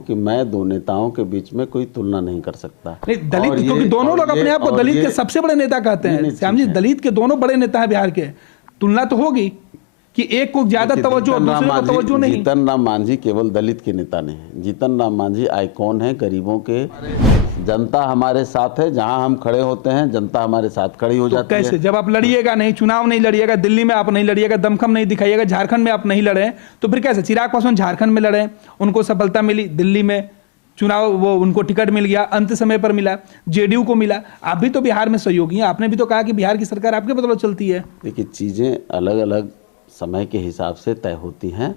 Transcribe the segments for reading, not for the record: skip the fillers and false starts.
कि मैं दो नेताओं के बीच में कोई तुलना नहीं कर सकता। नहीं, दलित, क्योंकि दोनों लोग अपने आप को दलित के सबसे बड़े नेता कहते हैं। श्याम जी, दलित के दोनों बड़े नेता हैं बिहार के, तुलना तो होगी कि एक को ज्यादा तवज्जो और दूसरे को तवज्जो नहीं। जीतन राम मांझी केवल दलित के नेता नहीं है, जीतन राम मांझी आइकॉन है गरीबों के। जनता हमारे साथ है, जहां हम खड़े होते हैं जनता हमारे साथ खड़ी हो जाती है। कैसे? जब आप लड़िएगा नहीं, चुनाव नहीं लड़िएगा, दिल्ली में आप नहीं लड़िएगा, दमखम नहीं दिखाइएगा, झारखंड में आप नहीं लड़े, तो फिर कैसे? चिराग पासवान झारखंड में लड़े, उनको सफलता मिली, दिल्ली में चुनाव वो उनको टिकट मिल गया, अंत समय पर मिला, जेडीयू को मिला। आप भी तो बिहार में सहयोगी हैं, आपने भी तो कहा कि बिहार की सरकार आपके बदौलत चलती है। देखिए, चीजें अलग अलग समय के हिसाब से तय होती हैं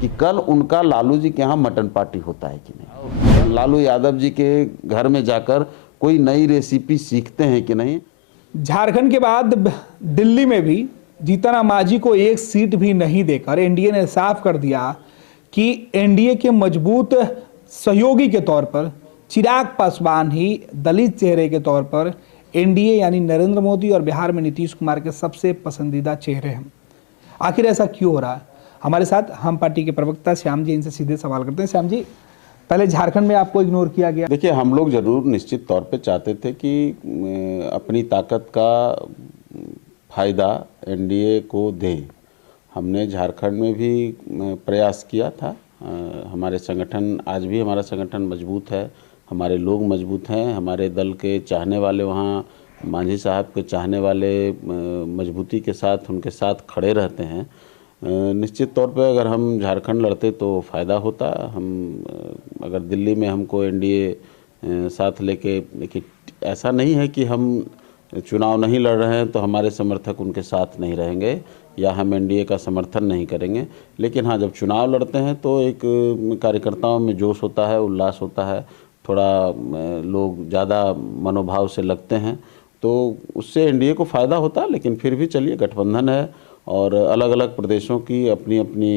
कि कल उनका लालू जी के यहाँ मटन पार्टी होता है कि नहीं, लालू यादव जी के घर में जाकर कोई नई रेसिपी सीखते हैं कि नहीं। झारखंड के बाद दिल्ली में भी जीतन राम मांझी को एक सीट भी नहीं देकर एनडीए ने साफ कर दिया कि एनडीए के मजबूत सहयोगी के तौर पर चिराग पासवान ही दलित चेहरे के तौर पर एनडीए यानी नरेंद्र मोदी और बिहार में नीतीश कुमार के सबसे पसंदीदा चेहरे हैं। आखिर ऐसा क्यों हो रहा है? हमारे साथ हम पार्टी के प्रवक्ता श्याम जी, इनसे सीधे सवाल करते हैं। श्याम जी, पहले झारखंड में आपको इग्नोर किया गया। देखिए, हम लोग जरूर निश्चित तौर पे चाहते थे कि अपनी ताकत का फायदा एनडीए को दें। हमने झारखंड में भी प्रयास किया था। हमारे संगठन, आज भी हमारा संगठन मजबूत है, हमारे लोग मजबूत हैं, हमारे दल के चाहने वाले वहाँ मांझी साहब के चाहने वाले मजबूती के साथ उनके साथ खड़े रहते हैं। निश्चित तौर पे अगर हम झारखंड लड़ते तो फ़ायदा होता। हम अगर दिल्ली में हमको एनडीए साथ लेके, देखिए ऐसा नहीं है कि हम चुनाव नहीं लड़ रहे हैं तो हमारे समर्थक उनके साथ नहीं रहेंगे या हम एनडीए का समर्थन नहीं करेंगे। लेकिन हाँ, जब चुनाव लड़ते हैं तो एक कार्यकर्ताओं में जोश होता है, उल्लास होता है, थोड़ा लोग ज़्यादा मनोभाव से लगते हैं, तो उससे एनडीए को फ़ायदा होता। लेकिन फिर भी चलिए, गठबंधन है और अलग अलग प्रदेशों की अपनी अपनी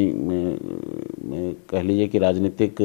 कह लीजिए कि राजनीतिक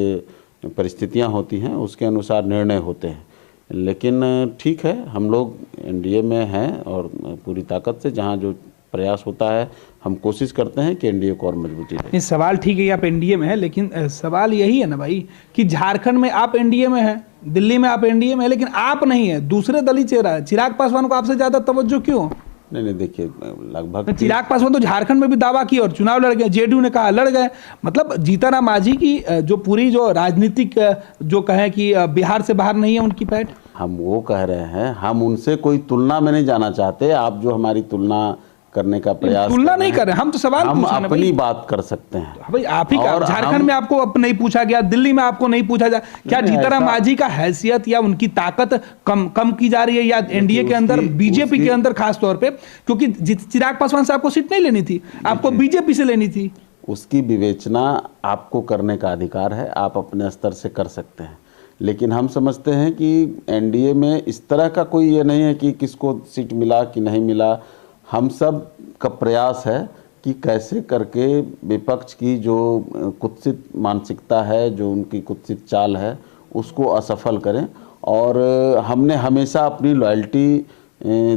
परिस्थितियां होती हैं, उसके अनुसार निर्णय होते हैं। लेकिन ठीक है, हम लोग एनडीए में हैं और पूरी ताकत से जहां जो प्रयास होता है हम कोशिश करते हैं कि एनडीए को और मजबूती दें। ये सवाल ठीक है, आप एनडीए में है, लेकिन सवाल यही है ना भाई कि झारखंड में आप एनडीए में हैं, दिल्ली में आप एनडीए में है, लेकिन आप नहीं है, दूसरे दलित चेहरा है। चिराग पासवान को आपसे ज्यादा तवज्जो क्यों? नहीं, देखिए, लगभग चिराग पासवान तो झारखंड में भी दावा की और चुनाव लड़ गए, जेडीयू ने कहा लड़ गए। मतलब जीतन राम मांझी की जो पूरी जो राजनीतिक जो कहें कि बिहार से बाहर नहीं है उनकी पैठ। हम वो कह रहे हैं, हम उनसे कोई तुलना में नहीं जाना चाहते। आप जो हमारी तुलना करने का प्रयास, तुलना नहीं कर रहे, हम तो सवाल हम अपनी बात कर सकते हैं भाई। आप ही का झारखंड में आपको अब नहीं पूछा गया, दिल्ली में आपको नहीं पूछा जा, क्या जीतन राम मांझी का हैसियत या उनकी ताकत कम की जा रही है, या एनडीए के अंदर, बीजेपी के अंदर खास तौर पे? क्योंकि चिराग पासवान से आपको सीट नहीं लेनी थी, आपको बीजेपी से लेनी थी। उसकी विवेचना आपको करने का अधिकार है, आप अपने स्तर से कर सकते हैं। लेकिन हम समझते हैं कि एनडीए में इस तरह का कोई ये नहीं है कि किसको सीट मिला कि नहीं मिला। हम सब का प्रयास है कि कैसे करके विपक्ष की जो कुत्सित मानसिकता है, जो उनकी कुत्सित चाल है, उसको असफल करें। और हमने हमेशा अपनी लॉयल्टी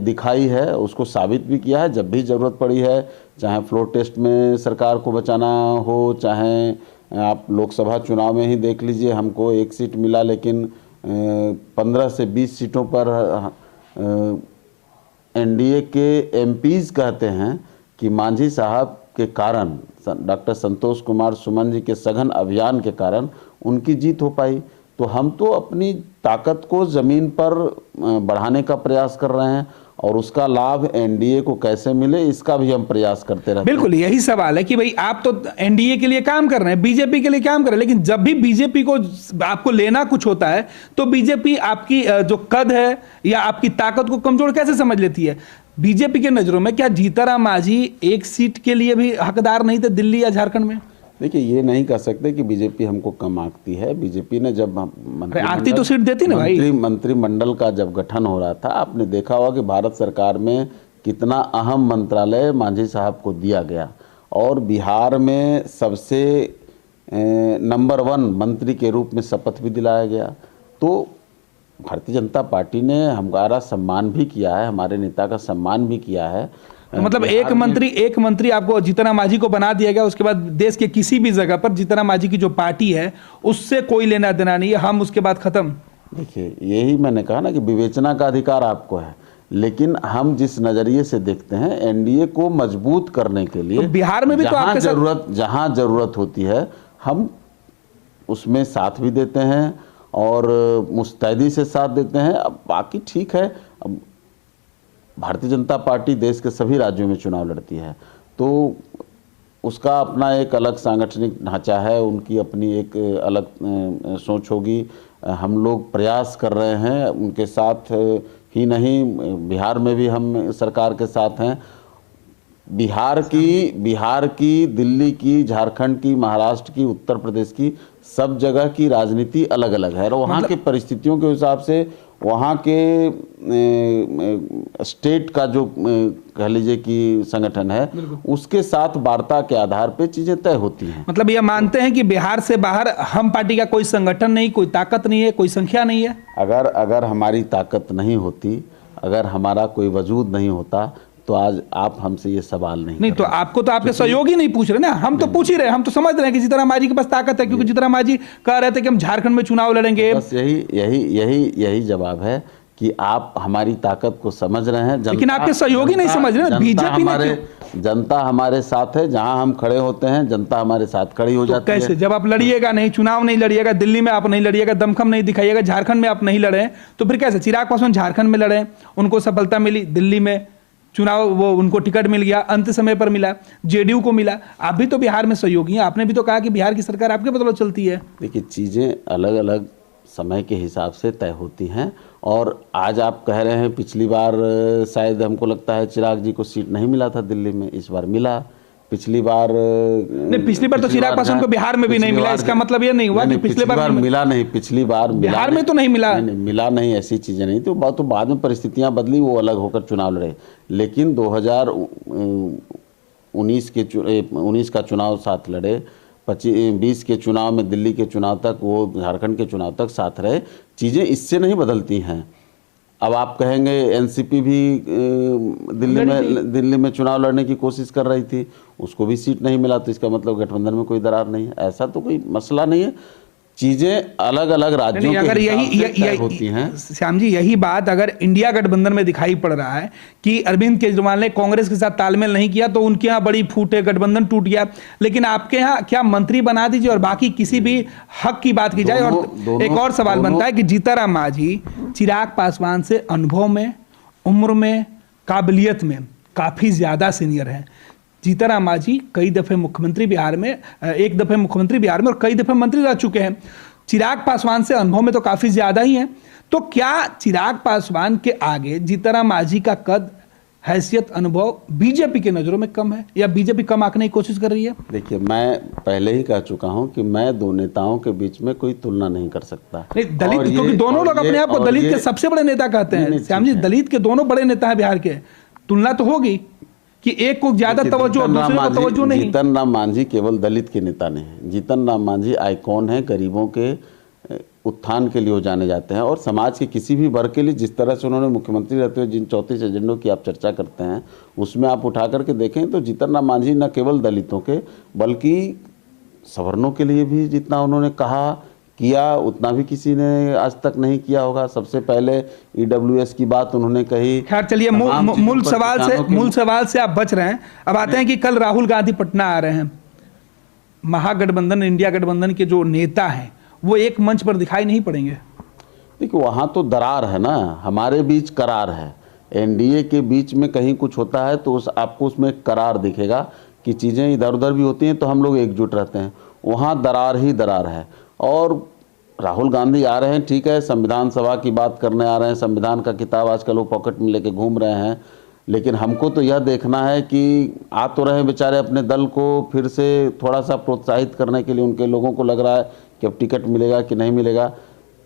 दिखाई है, उसको साबित भी किया है। जब भी ज़रूरत पड़ी है, चाहे फ्लोर टेस्ट में सरकार को बचाना हो, चाहे आप लोकसभा चुनाव में ही देख लीजिए, हमको एक सीट मिला, लेकिन 15 से 20 सीटों पर एनडीए के एमपीज कहते हैं कि मांझी साहब के कारण, डॉक्टर संतोष कुमार सुमन जी के सघन अभियान के कारण उनकी जीत हो पाई। तो हम तो अपनी ताकत को ज़मीन पर बढ़ाने का प्रयास कर रहे हैं और उसका लाभ एनडीए को कैसे मिले, इसका भी हम प्रयास करते रहते हैं। बिल्कुल यही सवाल है कि भाई आप तो एनडीए के लिए काम कर रहे हैं, बीजेपी के लिए काम कर रहे हैं, लेकिन जब भी बीजेपी को आपको लेना कुछ होता है तो बीजेपी आपकी जो कद है या आपकी ताकत को कमजोर कैसे समझ लेती है? बीजेपी के नजरों में क्या जीतन राम मांझी एक सीट के लिए भी हकदार नहीं थे दिल्ली या झारखंड में? देखिए, ये नहीं कह सकते कि बीजेपी हमको कम आंकती है। बीजेपी ने जब आंकती तो सीट देती ना भाई। मंत्रिमंडल का जब गठन हो रहा था, आपने देखा होगा कि भारत सरकार में कितना अहम मंत्रालय मांझी साहब को दिया गया और बिहार में सबसे नंबर 1 मंत्री के रूप में शपथ भी दिलाया गया। तो भारतीय जनता पार्टी ने हमारा सम्मान भी किया है, हमारे नेता का सम्मान भी किया है। तो मतलब एक मंत्री आपको जीतन राम मांझी को बना दिया गया, उसके बाद देश के किसी भी जगह पर जीतन राम मांझी की जो पार्टी है उससे कोई लेना देना नहीं है, हम उसके बाद खत्म। देखिए, यही मैंने कहा ना कि विवेचना का अधिकार आपको है, लेकिन हम जिस नजरिए से देखते हैं एनडीए को मजबूत करने के लिए तो बिहार में भी तो आपके जहां जरूरत होती है हम उसमें साथ भी देते हैं और मुस्तैदी से साथ देते हैं। अब बाकी ठीक है, अब भारतीय जनता पार्टी देश के सभी राज्यों में चुनाव लड़ती है, तो उसका अपना एक अलग सांगठनिक ढांचा है, उनकी अपनी एक अलग सोच होगी। हम लोग प्रयास कर रहे हैं, उनके साथ ही नहीं, बिहार में भी हम सरकार के साथ हैं। बिहार की, दिल्ली की, झारखंड की, महाराष्ट्र की, उत्तर प्रदेश की, सब जगह की राजनीति अलग अलग है और वहाँ के परिस्थितियों के हिसाब से वहाँ के स्टेट का जो कह लीजिए कि संगठन है उसके साथ वार्ता के आधार पे चीजें तय होती हैं। मतलब ये मानते हैं कि बिहार से बाहर हम पार्टी का कोई संगठन नहीं, कोई ताकत नहीं है, कोई संख्या नहीं है। अगर हमारी ताकत नहीं होती, अगर हमारा कोई वजूद नहीं होता तो आज आप हमसे ये सवाल नहीं तो आपको तो आपके सहयोगी नहीं पूछ रहे ना, हम तो पूछ ही रहे, हम तो समझ रहे हैं कि जीतन राम मांझी के पास ताकत है, क्योंकि जीतन राम मांझी कह रहे थे कि हम झारखंड में चुनाव लड़ेंगे। बस यही जवाब है कि आप हमारी ताकत को समझ रहे हैं, लेकिन आपके सहयोगी नहीं समझ रहे। बीजेपी जनता हमारे साथ है, जहां हम खड़े होते हैं जनता हमारे साथ खड़ी हो जाती है। कैसे? जब आप लड़िएगा नहीं, चुनाव नहीं लड़िएगा, दिल्ली में आप नहीं लड़िएगा, दमखम नहीं दिखाइएगा, झारखंड में आप नहीं लड़े, तो फिर कैसे? चिराग पासवान झारखंड में लड़े, उनको सफलता मिली, दिल्ली में चुनाव वो उनको टिकट मिल गया, अंत समय पर मिला, जेडीयू को मिला। आप भी तो बिहार में सहयोगी हैं, आपने भी तो कहा कि बिहार की सरकार आपके बदौलत चलती है। देखिए, चीजें अलग अलग समय के हिसाब से तय होती हैं और आज आप कह रहे हैं पिछली बार शायद हमको लगता है चिराग जी को सीट नहीं मिला था दिल्ली में, इस बार मिला। पिछली बार तो चिराग पासवान को बिहार में भी नहीं मिला, इसका मतलब ये नहीं हुआ कि पिछली बार मिला नहीं, पिछली बार बिहार में तो नहीं मिला। मिला नहीं, ऐसी चीजें नहीं। तो बाद में परिस्थितियां बदली, वो अलग होकर चुनाव लड़े। लेकिन 2019 का चुनाव साथ लड़े, 20 के चुनाव में, दिल्ली के चुनाव तक, वो झारखंड के चुनाव तक साथ रहे। चीजें इससे नहीं बदलती हैं। अब आप कहेंगे एनसीपी भी दिल्ली में चुनाव लड़ने की कोशिश कर रही थी, उसको भी सीट नहीं मिला, तो इसका मतलब गठबंधन में कोई दरार नहीं है, ऐसा तो कोई मसला नहीं है। चीजें अलग अलग राज्यों के अगर यही होती हैं। श्याम जी, यही बात अगर इंडिया गठबंधन में दिखाई पड़ रहा है कि अरविंद केजरीवाल ने कांग्रेस के साथ तालमेल नहीं किया तो उनके यहाँ बड़ी फूट है, गठबंधन टूट गया, लेकिन आपके यहाँ क्या मंत्री बना दीजिए और बाकी किसी भी हक की बात की जाए। और एक और सवाल बनता है कि जीतन राम मांझी चिराग पासवान से अनुभव में, उम्र में, काबिलियत में काफी ज्यादा सीनियर है। जीतन राम मांझी कई दफे मुख्यमंत्री बिहार में, एक दफे मुख्यमंत्री बिहार में और कई दफे मंत्री रह चुके हैं। चिराग पासवान से अनुभव में तो काफी ज्यादा ही है। तो क्या चिराग पासवान के आगे जीतन राम मांझी का कद, हैसियत, अनुभव बीजेपी के नजरों में कम है या बीजेपी कम आंकने की कोशिश कर रही है? देखिए, मैं पहले ही कह चुका हूं कि मैं दो नेताओं के बीच में कोई तुलना नहीं कर सकता। नहीं, दलित, क्योंकि दोनों लोग अपने आप को दलित के सबसे बड़े नेता कहते हैं। श्याम जी, दलित के दोनों बड़े नेता हैं बिहार के, तुलना तो होगी कि एक को ज्यादा तवज्जो और दूसरे को तवज्जो नहीं। जीतन राम मांझी केवल दलित के नेता नहीं है, जीतन राम मांझी आइकॉन है, गरीबों के उत्थान के लिए वो जाने जाते हैं और समाज के किसी भी वर्ग के लिए। जिस तरह से उन्होंने मुख्यमंत्री रहते हुए जिन 34 एजेंडों की आप चर्चा करते हैं उसमें आप उठा करके देखें तो जीतन राम मांझी न केवल दलितों के बल्कि सवर्णों के लिए भी जितना उन्होंने कहा किया उतना भी किसी ने आज तक नहीं किया होगा। सबसे पहले ईडब्ल्यूएस की बात उन्होंने कही। खैर चलिए, मूल सवाल से आप बच रहे हैं। अब आते हैं कि कल राहुल गांधी पटना आ रहे हैं। महागठबंधन, इंडिया गठबंधन के जो नेता हैं वो एक मंच पर दिखाई नहीं पड़ेंगे। देखिए, वहाँ तो दरार है ना, हमारे बीच करार है। एनडीए के बीच में कहीं कुछ होता है तो आपको उसमें करार दिखेगा कि चीज़ें इधर उधर भी होती हैं तो हम लोग एकजुट रहते हैं। वहाँ दरार ही दरार है। और राहुल गांधी आ रहे हैं, ठीक है, संविधान सभा की बात करने आ रहे हैं, संविधान का किताब आजकल वो पॉकेट में लेके घूम रहे हैं, लेकिन हमको तो यह देखना है कि आ तो रहे बेचारे अपने दल को फिर से थोड़ा सा प्रोत्साहित करने के लिए। उनके लोगों को लग रहा है कि अब टिकट मिलेगा कि नहीं मिलेगा।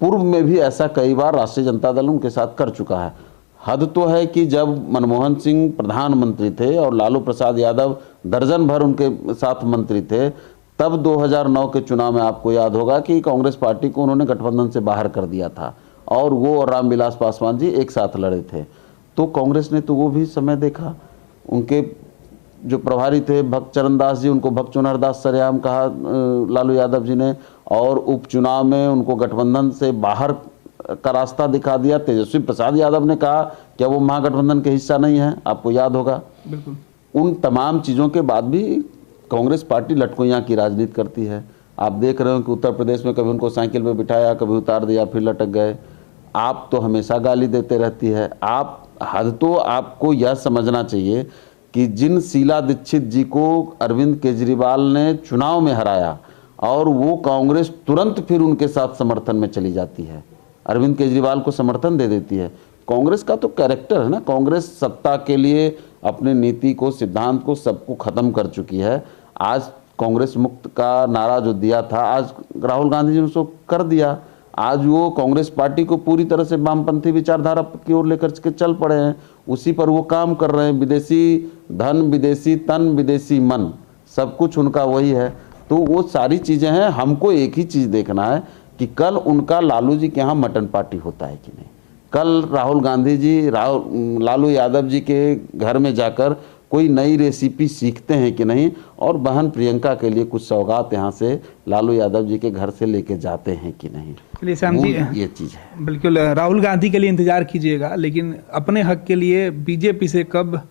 पूर्व में भी ऐसा कई बार राष्ट्रीय जनता दल उनके साथ कर चुका है। हद तो है कि जब मनमोहन सिंह प्रधानमंत्री थे और लालू प्रसाद यादव दर्जन भर उनके साथ मंत्री थे, तब 2009 के चुनाव में आपको याद होगा कि कांग्रेस पार्टी को उन्होंने गठबंधन से बाहर कर दिया था और वो और रामविलास पासवान जी एक साथ लड़े थे। तो कांग्रेस ने तो वो भी समय देखा, उनके जो प्रभारी थे भक्त चरण दास जी, उनको भक्त चुनहर दास सरेआम कहा लालू यादव जी ने, और उपचुनाव में उनको गठबंधन से बाहर का रास्ता दिखा दिया। तेजस्वी प्रसाद यादव ने कहा क्या वो महागठबंधन के हिस्सा नहीं है, आपको याद होगा। बिल्कुल। उन तमाम चीज़ों के बाद भी कांग्रेस पार्टी लटकोइयाँ की राजनीति करती है। आप देख रहे हो कि उत्तर प्रदेश में कभी उनको साइकिल में बिठाया, कभी उतार दिया, फिर लटक गए। आप तो हमेशा गाली देते रहती है। आप हद तो आपको यह समझना चाहिए कि जिन शीला दीक्षित जी को अरविंद केजरीवाल ने चुनाव में हराया और वो कांग्रेस तुरंत फिर उनके साथ समर्थन में चली जाती है, अरविंद केजरीवाल को समर्थन दे देती है। कांग्रेस का तो कैरेक्टर है ना, कांग्रेस सत्ता के लिए अपने नीति को, सिद्धांत को, सबको खत्म कर चुकी है। आज कांग्रेस मुक्त का नारा जो दिया था, आज राहुल गांधी जी ने उसको कर दिया। आज वो कांग्रेस पार्टी को पूरी तरह से वामपंथी विचारधारा की ओर लेकर के चल पड़े हैं, उसी पर वो काम कर रहे हैं। विदेशी धन, विदेशी तन, विदेशी मन, सब कुछ उनका वही है। तो वो सारी चीज़ें हैं। हमको एक ही चीज़ देखना है कि कल उनका लालू जी के यहाँ मटन पार्टी होता है कि नहीं। कल राहुल गांधी जी लालू यादव जी के घर में जाकर कोई नई रेसिपी सीखते हैं कि नहीं, और बहन प्रियंका के लिए कुछ सौगात यहाँ से लालू यादव जी के घर से लेके जाते हैं कि नहीं। चलिए श्याम जी, ये चीज़ है। बिल्कुल राहुल गांधी के लिए इंतजार कीजिएगा, लेकिन अपने हक के लिए बीजेपी से कब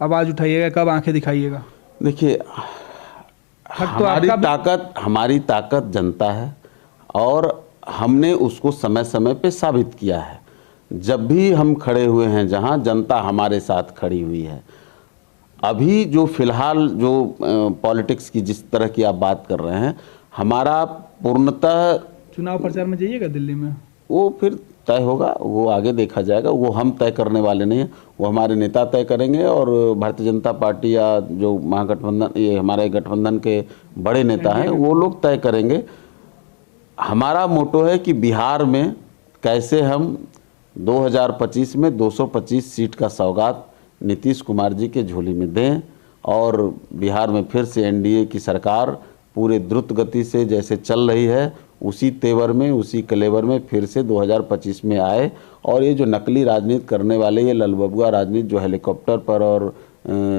आवाज उठाइएगा, कब आंखें दिखाइएगा? देखिए, हमारी ताकत जनता है और हमने उसको समय समय पे साबित किया है। जब भी हम खड़े हुए हैं जहां, जनता हमारे साथ खड़ी हुई है। अभी जो फिलहाल जो पॉलिटिक्स की जिस तरह की आप बात कर रहे हैं, हमारा पूर्णतः चुनाव प्रचार में जाइएगा दिल्ली में, वो फिर तय होगा, वो आगे देखा जाएगा। वो हम तय करने वाले नहीं हैं, वो हमारे नेता तय करेंगे। और भारतीय जनता पार्टी या जो महागठबंधन, ये हमारे गठबंधन के बड़े नेता हैं, वो लोग तय करेंगे। हमारा मोटो है कि बिहार में कैसे हम 2025 में 225 सीट का सौगात नीतीश कुमार जी के झोली में दें, और बिहार में फिर से एनडीए की सरकार पूरे द्रुत गति से जैसे चल रही है, उसी तेवर में, उसी कलेवर में फिर से 2025 में आए। और ये जो नकली राजनीति करने वाले, ये ललबबुआ राजनीति जो हेलीकॉप्टर पर और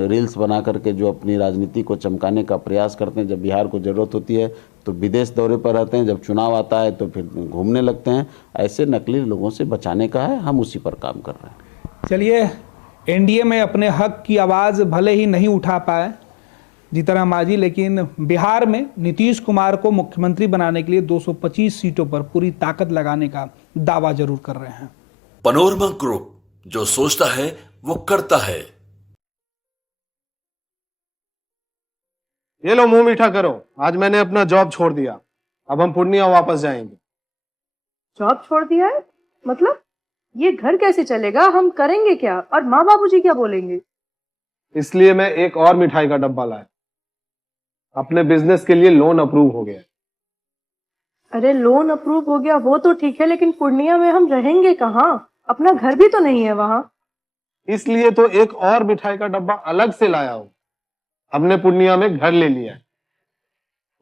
रील्स बना करके जो अपनी राजनीति को चमकाने का प्रयास करते हैं, जब बिहार को ज़रूरत होती है तो विदेश दौरे पर रहते हैं, जब चुनाव आता है तो फिर घूमने लगते हैं। ऐसे नकली लोगों से बचाने का है, हम उसी पर काम कर रहे हैं। चलिए, एनडीए में अपने हक की आवाज़ भले ही नहीं उठा पाए जीतनराम मांझी, लेकिन बिहार में नीतीश कुमार को मुख्यमंत्री बनाने के लिए 225 सीटों पर पूरी ताकत लगाने का दावा जरूर कर रहे हैं। पैनोरमा ग्रुप, जो सोचता है वो करता है। ये लो, मुंह मीठा करो। आज मैंने अपना जॉब छोड़ दिया, अब हम पूर्णिया वापस जाएंगे। जॉब छोड़ दिया है? मतलब ये घर कैसे चलेगा? हम करेंगे क्या? और माँ बाबूजी क्या बोलेंगे? इसलिए मैं एक और मिठाई का डब्बा लाया। अपने बिजनेस के लिए लोन अप्रूव हो गया। अरे लोन अप्रूव हो गया वो तो ठीक है, लेकिन पूर्णिया में हम रहेंगे कहाँ? अपना घर भी तो नहीं है वहां। इसलिए तो एक और मिठाई का डब्बा अलग से लाया हूं। हमने पूर्णिया में घर ले लिया है,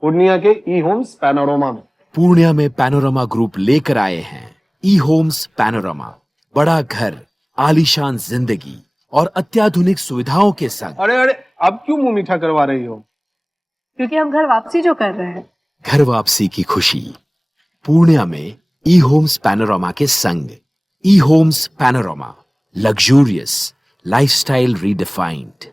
पूर्णिया के ई होम्स पैनोरमा में। पूर्णिया में पैनोरमा ग्रुप लेकर आए हैं ई होम्स पैनोरमा। बड़ा घर, आलीशान जिंदगी और अत्याधुनिक सुविधाओं के संग। अरे अरे, अब क्यों मुंह मीठा करवा रही हो? क्योंकि हम घर वापसी जो कर रहे हैं। घर वापसी की खुशी पूर्णिया में ई होम्स पैनोरमा के संग। ई Homes Panorama, luxurious lifestyle redefined.